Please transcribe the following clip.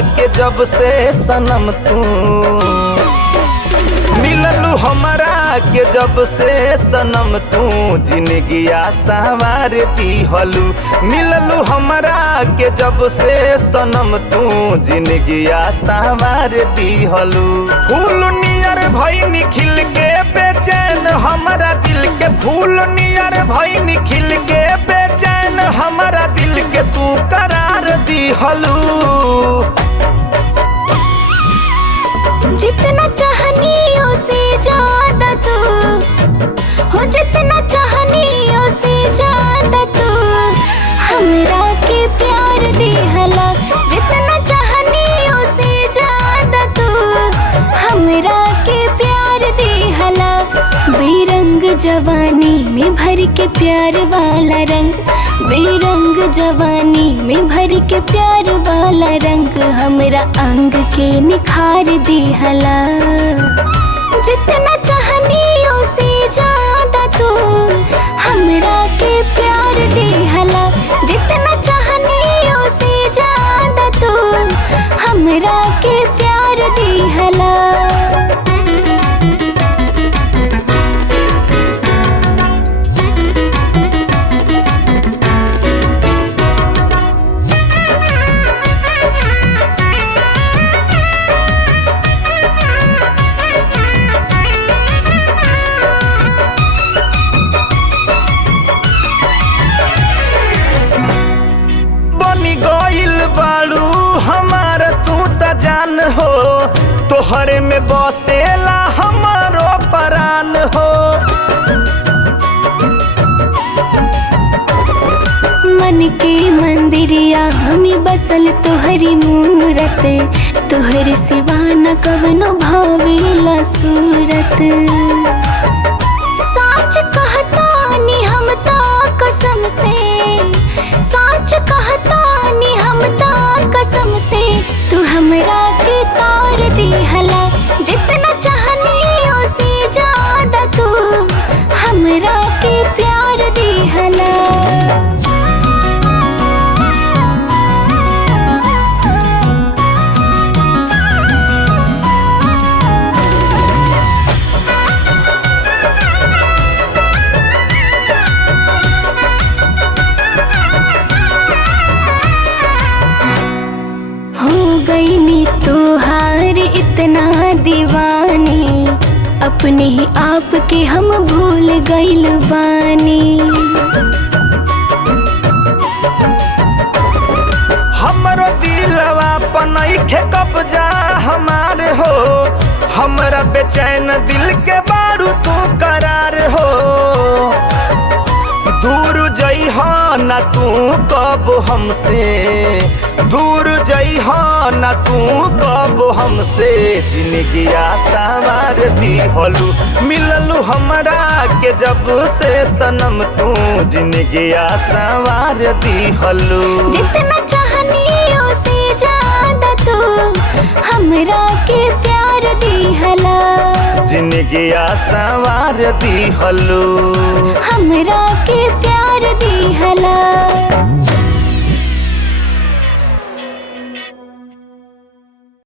के जब से सनम तू मिललू हमरा के जब से सनम तू जिंदगिया सवार दिहलू। मिललू हमरा के जब से सनम तू जिंदगिया सवार दिहलू। फूल नियर भइनी खिल के बेचैन हमरा दिल के, फूल नियर भइनी खिल के बेचैन हमरा दिल के तू करार दिहलू। जितना चाहनी उसे ज्यादा तू हो, जितना चाहनी उसे ज्यादा तू हमरा के प्यार दिहला। जितना चाहनी उसे ज्यादा तू हमरा के प्यार दिहला। बेरंग जवानी में भर के प्यार वाला रंग, बेरंग जवानी में भर के प्यार वाला रंग हमरा अंग के निखार दिहला। जितना चाहनी उसे ज्यादा तू हमरा के प्यार दिहला। जितना चाहनी उसे ज्यादा तू हमरा के प्यार दिहला। बालू हमार तू त जान हो, तोहरे में बसेला हमारो परान हो। मन के मंदिरिया हमें बसल तोहरी मूरत, तोहर सिवा न कवनो भावेला सूरत। साच कहता नी हम ता कसम से, साच कहता नी हम ता कसम से तू हमरा के तार दिहला। जितना चाहनी उसे ज्यादा तू हमरा के प्यार दिहला। गईनी तोहार इतना दीवानी, अपने ही आप के हम भूल गइल बानी। हमरो दिलवा पनइखे कब्जा हमार हो, हमरा बेचैन दिल के बारू तू करार हो। दूर जइहा ना तू कब हमसे, दूर जइहा ना तू कब हमसे जिंदगिया सवार दिहलू। मिललू हमरा के जब से सनम तू जिंदगिया सवार दिहलू। जितना चाहनी उसे ज्यादा तू हमरा के प्यार दिहला। जिंदगिया सवार दिहलू हमरा के प्यार